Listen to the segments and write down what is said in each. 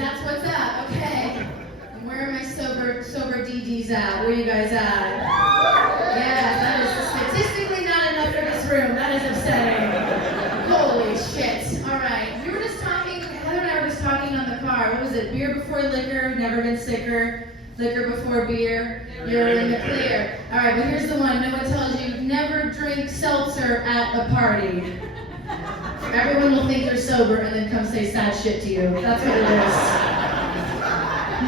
That's what's up. Okay. And where are my sober DDs at? Where are you guys at? Yeah, that is statistically not enough for this room. That is upsetting. Holy shit. All right. We were just talking, Heather and I were just talking on the car. What was it? Beer before liquor, never been sicker. Liquor before beer, you're in the clear. All right, but here's the one. No one tells you, never drink seltzer at a party. Everyone will think you're sober and then come say sad shit to you. That's what it is.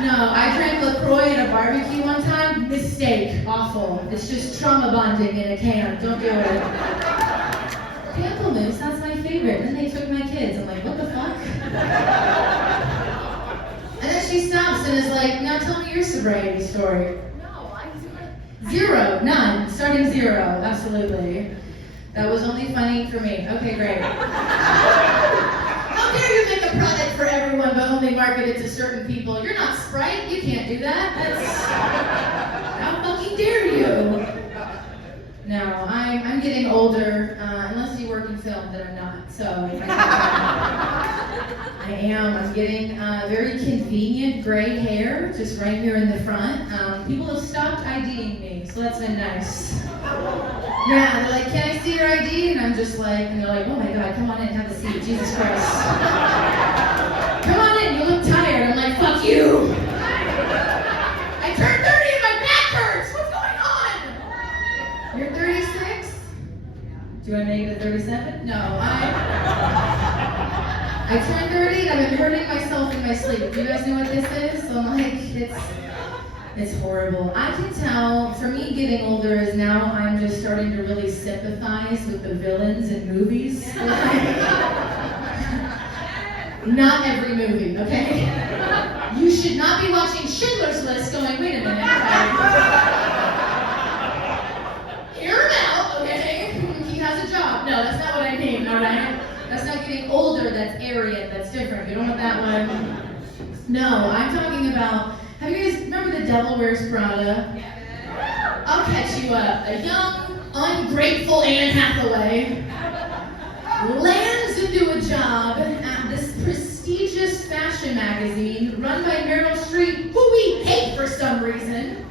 No, I drank LaCroix at a barbecue one time. Mistake. Awful. It's just trauma bonding in a can. Don't do it. Pamplemousse, that's my favorite. Then they took my kids. I'm like, what the fuck? And then she stops and is like, now tell me your sobriety story. No, I'm doing Zero. None. Starting zero. Absolutely. That was only funny for me. Okay, great. How dare you make a product for everyone but only market it to certain people? You're not Sprite. You can't do that. How fucking dare you? No, I'm getting older. Unless you work in film, then I'm not. So I am. I'm getting very convenient gray hair, just right here in the front. People have stopped IDing me, so that's been nice. Yeah, they're like, can I see your ID? And I'm just like, and they're like, oh my God, come on in, have a seat, Jesus Christ. Come on in, you look tired. I'm like, fuck you. I turned 30 and my back hurts. What's going on? You're 36? Do I make it at 37? No, I turned 30 and I've been hurting myself in my sleep. Do you guys know what this is? So I'm like, it's horrible. I can tell, for me getting older is now I'm just starting to really sympathize with the villains in movies. Not every movie, okay? You should not be watching Schindler's List going, wait a minute. Hear him out, okay? He has a job. No, that's not what I mean, all right? That's not getting older, that's Aryan, that's different. You don't want that one. No, I'm talking about, have you guys, remember The Devil Wears Prada? I'll catch you up. A young, ungrateful Anne Hathaway lands into a job at this prestigious fashion magazine run by Meryl Streep, who we hate for some reason.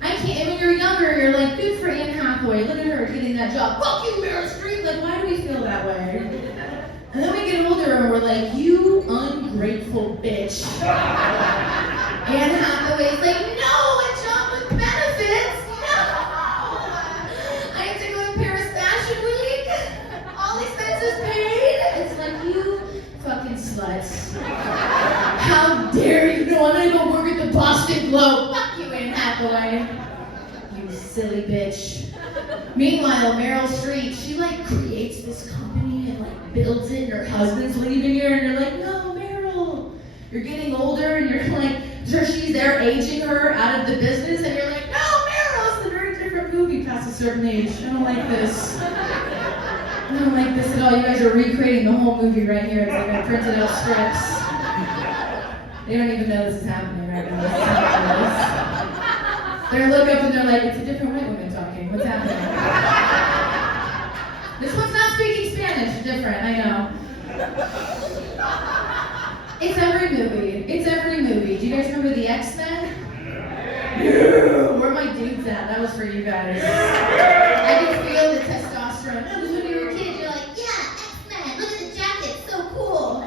I can't, and when you're younger, you're like, good for Anne Hathaway, look at her getting that job. Fuck you, Meryl Streep! Like, why do we feel that way? And then we get older and we're like, you ungrateful bitch. Anne Hathaway's like, no, a job with benefits, no! I have to go to Paris Fashion Week, all expenses paid. It's like, you fucking sluts. How dare you? No, I'm gonna go work at the Boston Globe. Fuck you, Anne Hathaway. You silly bitch. Meanwhile, Meryl Streep, she like creates this company and like builds it, and her husband's leaving her, and you're like, no, Meryl. You're getting older, and you're like, so she's there aging her out of the business, and you're like, no, Meryl, it's a very different movie past a certain age. I don't like this. I don't like this at all. You guys are recreating the whole movie right here. It's like I printed out scripts. They don't even know this is happening right now. They're gonna look up and they're like, it's a different white woman talking. What's happening? This one's not speaking Spanish. Different, I know. It's every movie. It's every movie. Do you guys remember the X-Men? Yeah. Where are my dudes at? That was for you guys. I can feel the testosterone. No, because when you were a kid, you're like, yeah, X-Men. Look at the jacket. So cool.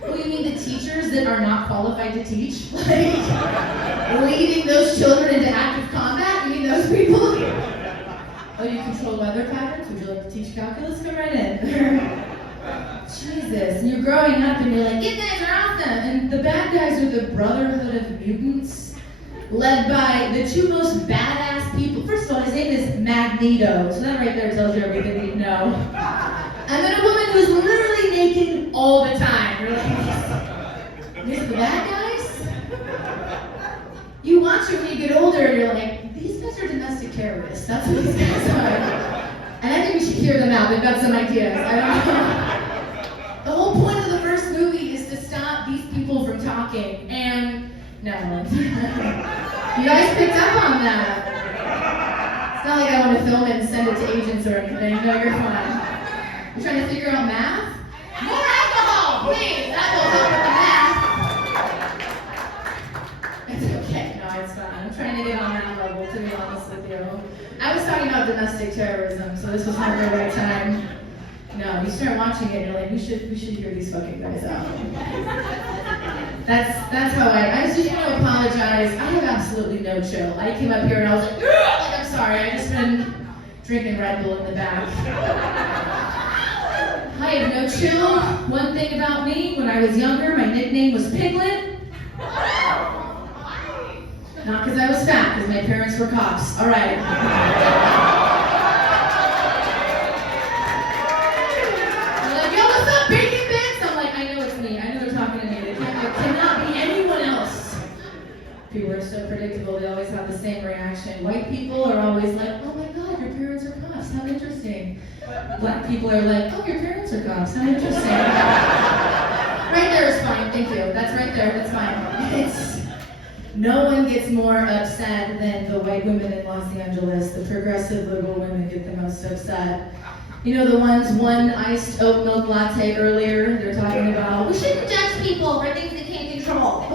Well, you mean the teachers that are not qualified to teach? Like, leading those children into active combat? You mean those people? Oh, you control weather patterns? Would you like to teach calculus? Come right in. Jesus, and you're growing up and you're like, you guys are awesome! And the bad guys are the Brotherhood of Mutants, led by the two most badass people. First of all, his name is Magneto, so that right there tells you everything you need to know. And then a woman who's literally naked all the time. You're like, these are the bad guys? You watch it when you get older and you're like, these guys are domestic terrorists. That's what these guys are. And I think we should hear them out. They've got some ideas. I don't know. The whole point of the first movie is to stop these people from talking. And no. You guys picked up on that. It's not like I want to film it and send it to agents or anything. No, you're fine. You're trying to figure out math? More alcohol, please. That will help with the math. you. I was talking about domestic terrorism, so this was not the right time. No, you start watching it and you're like, we should hear these fucking guys out. That's how I just want to apologize. I have absolutely no chill. I came up here and I was like, I'm sorry, I just been drinking Red Bull in the back. I have no chill. One thing about me, when I was younger, my nickname was Piglette. Not because I was fat, because my parents were cops. All right. People are so predictable, they always have the same reaction. White people are always like, oh my god, your parents are cops, how interesting. Black people are like, oh, your parents are cops, how interesting. Right there is fine, thank you. That's right there, that's fine. No one gets more upset than the white women in Los Angeles. The progressive liberal women get the most upset. You know the ones, one iced oat milk latte earlier, they're talking about, we shouldn't judge people for things they can't control.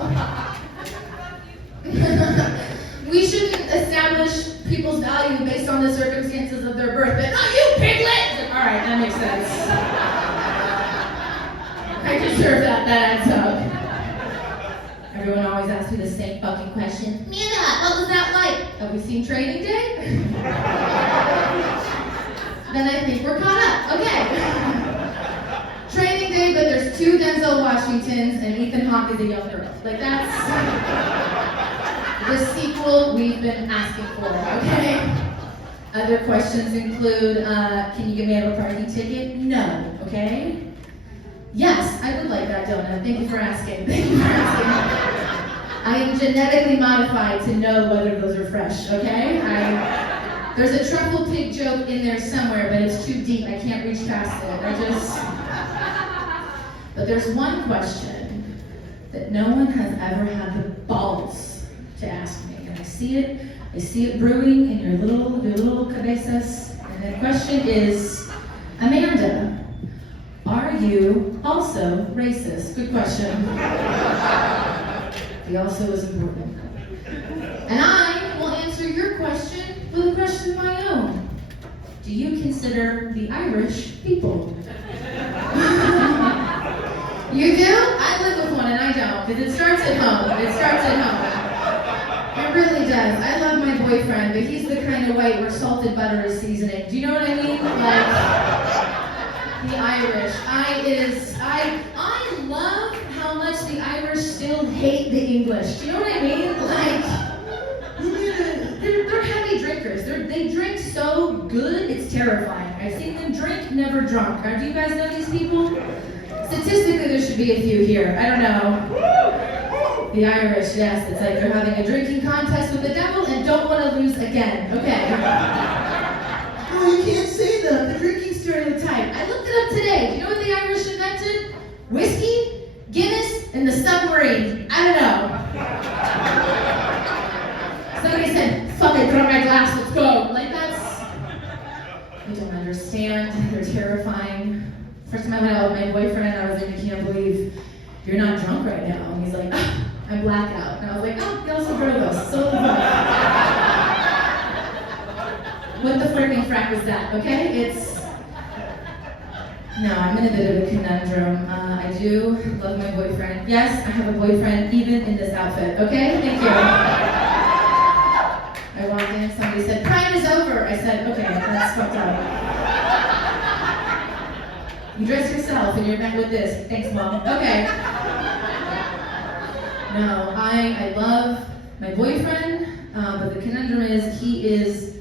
We shouldn't establish people's value based on the circumstances of their birth, but not you, Piglette! All right, that makes sense. I deserve that adds up. Everyone always asks me the same fucking question. Nina, what was that like? Have we seen Training Day? Then I think we're caught up. Okay. Training Day, but there's 2 Denzel Washingtons and Ethan Hawke is a young girl. Like that's the sequel we've been asking for, okay? Other questions include, can you get me out of a parking ticket? No, okay? Yes, I would like that donut. Thank you for asking. Thank you for asking. I am genetically modified to know whether those are fresh, okay? There's a truffle pig joke in there somewhere, but it's too deep. I can't reach past it. But there's one question that no one has ever had the balls to ask me, and I see it brewing in your little cabezas, and the question is, Amanda, are you also racist? Good question. The also is important. And I will answer your question with a question of my own. Do you consider the Irish people? You do? I live with one and I don't, because it starts at home. It really does. I love my boyfriend, but he's the kind of white where salted butter is seasoning. Do you know what I mean? Like, the Irish. I love how much the Irish still hate the English. Do you know what I mean? Like, they're heavy drinkers. They drink so good, it's terrifying. I've seen them drink, never drunk. Do you guys know these people? Statistically, there should be a few here. I don't know. The Irish, yes. It's like they're having a drinking contest with the devil and don't want to lose again. Okay. Oh, you can't say them. The drinking stereotype. I looked it up today. Do you know what the Irish invented? Whiskey, Guinness, and the submarine. I don't know. Somebody said, fuck it, throw my glass, let's go. Like that's, I don't understand. They're terrifying. First time I went out with my boyfriend, I was like, I can't believe you're not drunk right now. And he's like, I'm blackout. And I was like, oh, he also drove us. So what the freaking frack was that, okay? No, I'm in a bit of a conundrum. I do love my boyfriend. Yes, I have a boyfriend, even in this outfit, okay? Thank you. I walked in, somebody said, Prime is over. I said, okay, that's fucked up. You dress yourself and you're met with this. Thanks, Mom. Okay. No, I love my boyfriend, but the conundrum is he is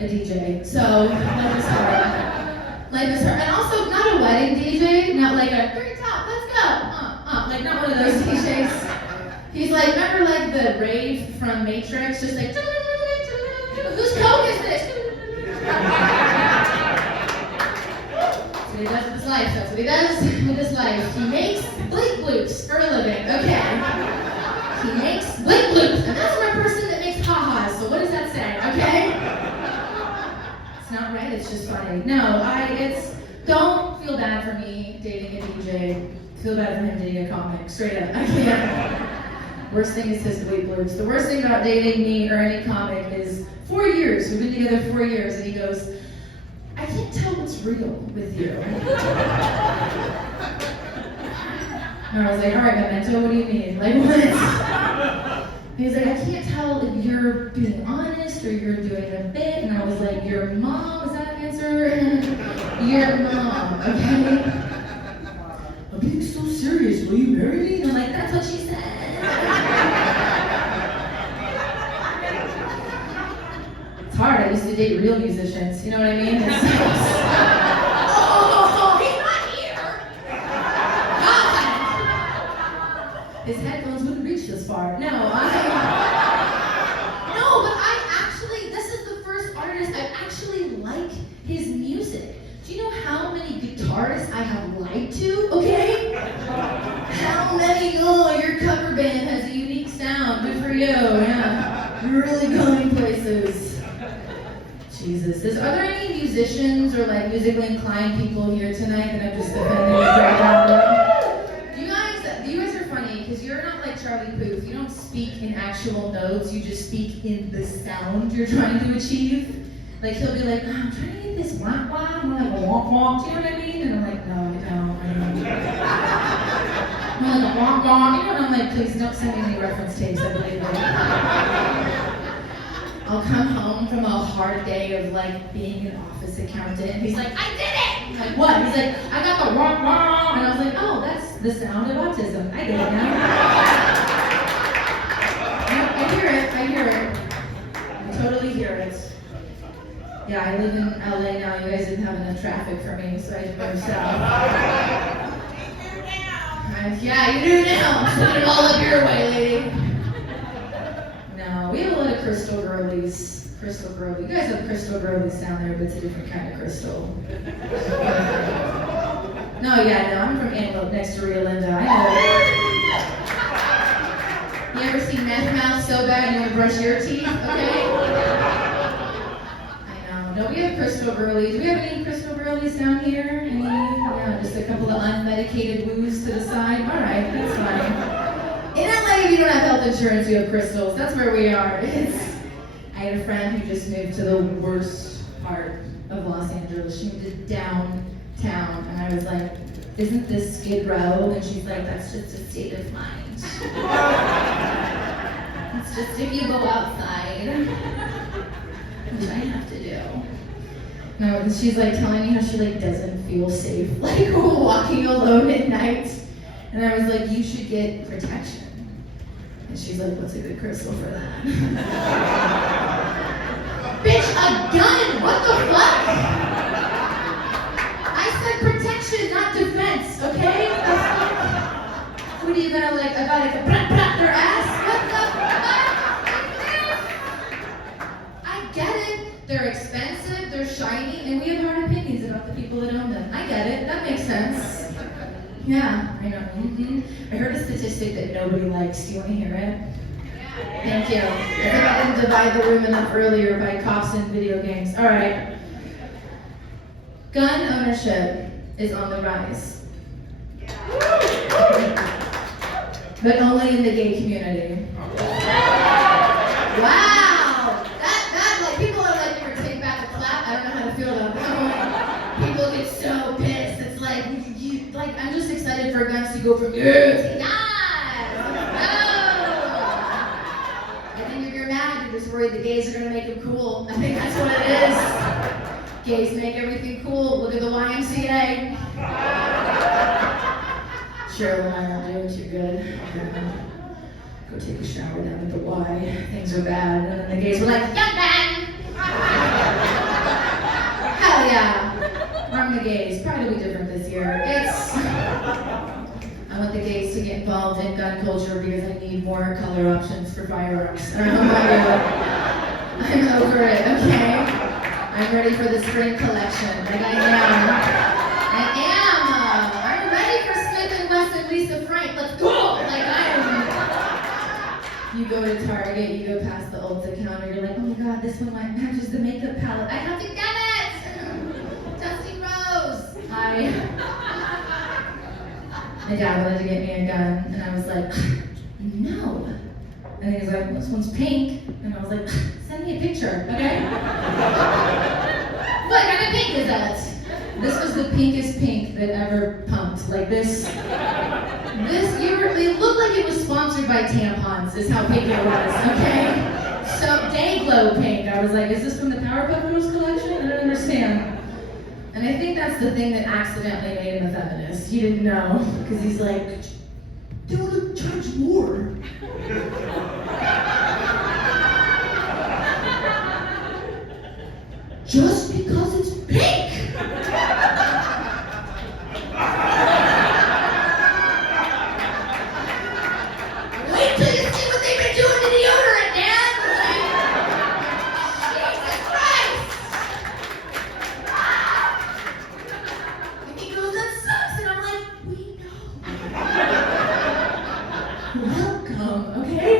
a DJ. So life is hard. Life is hard. And also not a wedding DJ, not like a great top, let's go. Like not one of those DJs. He's like, remember like the rave from Matrix? Just like, whose coke is this? He does with his life. That's what he does with his life. He makes bleep bloops for a living. Okay. He makes bleep bloops. And that's from a person that makes ha-has. So what does that say? Okay? It's not right, it's just funny. No, don't feel bad for me dating a DJ. Feel bad for him dating a comic. Straight up. I can't. Worst thing is his bleep bloops. The worst thing about dating me or any comic is years. We've been together 4 years. And he goes, I can't tell what's real with you. And I was like, all right, Memento, what do you mean? Like, what? He's like, I can't tell if you're being honest or you're doing a bit. And I was like, your mom, is that an answer? Your mom, okay? I'm being so serious, will you marry me? And I'm like, that's what she said. It's hard, I used to date real musicians, you know what I mean? Oh, he's not here! God! His headphones wouldn't reach this far. No, but I actually, this is the first artist I actually like his music. Do you know how many guitarists I have lied to, okay? How many, your cover band has a unique sound, good for you, yeah. You're really going places. Jesus, are there any musicians or like musically inclined people here tonight that I'm just offending right now? You guys are funny because you're not like Charlie Puth. You don't speak in actual notes, you just speak in the sound you're trying to achieve. Like he'll be like, I'm trying to get this wah wah, I'm like a wonk wonk, do you know what I mean? And I'm like, no, I don't. I'm like a wonk wonk, you know, and I'm like, please don't send me any reference tapes, I believe it. I'll come home from a hard day of like being an office accountant, and he's like, I did it! I'm like, what? He's like, I got the wonk wonk, and I was like, oh, that's the sound of autism. I get it now. I hear it. I totally hear it. Yeah, I live in LA now. You guys didn't have enough traffic for me, so I just moved south. Yeah, you do now. Send it all up your way, lady. No, we have a lot of crystal girlies. Crystal girlies. You guys have crystal girlies down there, but it's a different kind of crystal. No, I'm from Antelope next to Rio Linda. I know. You ever seen meth mouth so bad you want to brush your teeth? Okay. No, we have crystal girlies. Do we have any crystal girlies down here? Any? Yeah, just a couple of unmedicated woos to the side. All right, that's fine. In LA, if you don't have health insurance, you have crystals. That's where we are. I had a friend who just moved to the worst part of Los Angeles. She moved to downtown, and I was like, isn't this Skid Row? And she's like, that's just a state of mind. It's just if you go outside. Which I have to do. No, and she's like telling me how she like doesn't feel safe like walking alone at night. And I was like, you should get protection. And she's like, what's a good crystal for that? Bitch, a gun! What the fuck? I said protection, not defense, okay? What are you gonna like, I gotta blah, their ass? What the fuck? Get it, they're expensive, they're shiny, and we have hard opinions about the people that own them. I get it, that makes sense. Yeah, I know. I heard a statistic that nobody likes. Do you want to hear it? Thank you. I think I didn't divide the room enough earlier by cops and video games. All right. Gun ownership is on the rise. But only in the gay community. Wow! People are like, you were taking back the clap. I don't know how to feel about that one. People get so pissed. It's like, I'm just excited for guns to go from yes to yes. No. I think if you're mad, you're just worried the gays are gonna make them cool. I think that's what it is. Gays make everything cool. Look at the YMCA. Cheryl and I aren't doing too good. Go take a shower down at the Y. Things are bad. And then the gays were like, young man! Hell yeah! I'm the gays. Probably be different this year. I want the gays to get involved in gun culture because I need more color options for firearms. I don't know about you. I'm over it, okay? I'm ready for the spring collection. Like I am. I'm ready for Smith & Wesson, Lisa Frank. Let's go! Like I am. You go to Target, you go past the Ulta counter, you're like, oh my god, this one matches the makeup palette. I have to get it! Dusty Rose! Hi. My dad wanted to get me a gun, and I was like, no. And he was like, this one's pink. And I was like, send me a picture, okay? What kind of pink is that? This was the pinkest pink that ever pumped. Like this, it looked like it was sponsored by tampons, is how pink it was, okay? So, day glow pink. I was like, is this from the Powerpuff Girls collection? I don't understand. And I think that's the thing that accidentally made him a feminist. He didn't know, because he's like, they want to charge more. Just because it's pink. Wait till you see what they've been doing to deodorant, Dad. Jesus Christ. And he goes, that sucks. And I'm like, we know. Welcome, okay?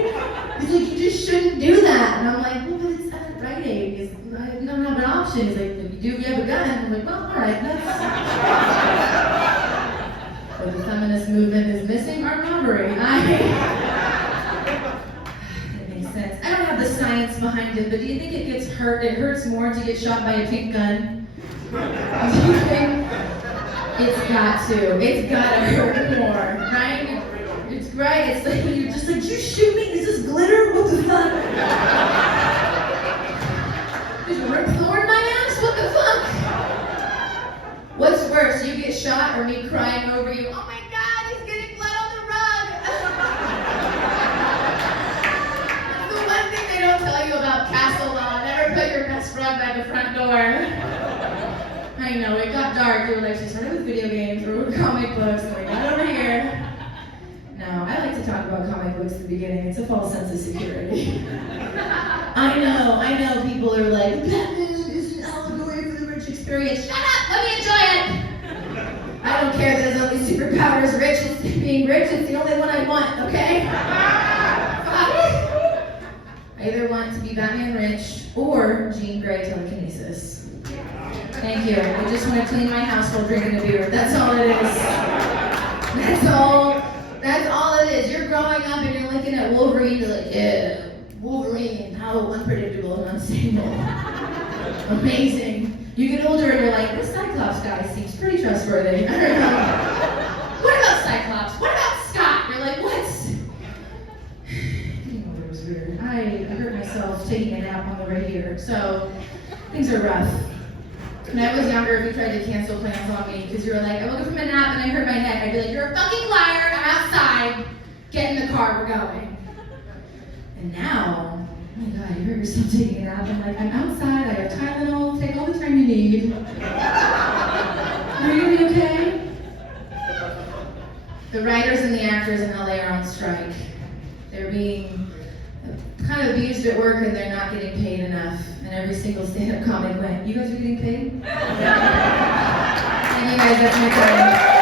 He's like, you just shouldn't do that. And I'm like, well, but it's at Rite Aid. I don't have an option. He's like, if you do, you have a gun. I'm like, well, all right, that's... What the feminist movement is missing are robbery. It makes sense. I don't have the science behind it, but do you think it hurts more to get shot by a pink gun? Do you think? It's got to. It's gotta hurt more, right? It's right. It's like you're just like, you shoot me? Is this glitter? What the fuck? Did you rip thorn my ass? What the fuck? What's worse, you get shot or me crying over you? Oh my God, he's getting blood on the rug. That's the one thing they don't tell you about castle law. Never put your best rug by the front door. I know, it got dark. You were like, she started with video games or with comic books, and we got over here. No, I like to talk about comic books at the beginning. It's a false sense of security. I know, people are like, Batman is an allegory for the rich experience. Shut up, let me enjoy it! I don't care that his only superpower is being rich, it's the only one I want, okay? Fuck. I either want to be Batman rich or Jean Grey telekinesis. Thank you. I just want to clean my house while drinking a beer. That's all it is. That's all it is. You're growing up and you're looking at Wolverine, you're like, yeah, Wolverine, how unpredictable and unstable. Amazing. You get older and you're like, this Cyclops guy seems pretty trustworthy. I don't know. What about Cyclops? What about Scott? You're like, what? You know, it was weird. I hurt myself taking a nap on the way here, so things are rough. When I was younger, if you tried to cancel plans on me, because you were like, I woke up from a nap and I hurt my head, I'd be like, you're a fucking liar, I'm outside, get in the car, we're going. And now, oh my God, you hurt yourself taking a nap. I'm like, I'm outside, I have Tylenol, take all the time you need. Are you gonna be okay? The writers and the actors in LA are on strike. They're being kind of abused at work and they're not getting paid enough. And every single stand-up comic went, you guys are getting paid? And you guys, that's my time.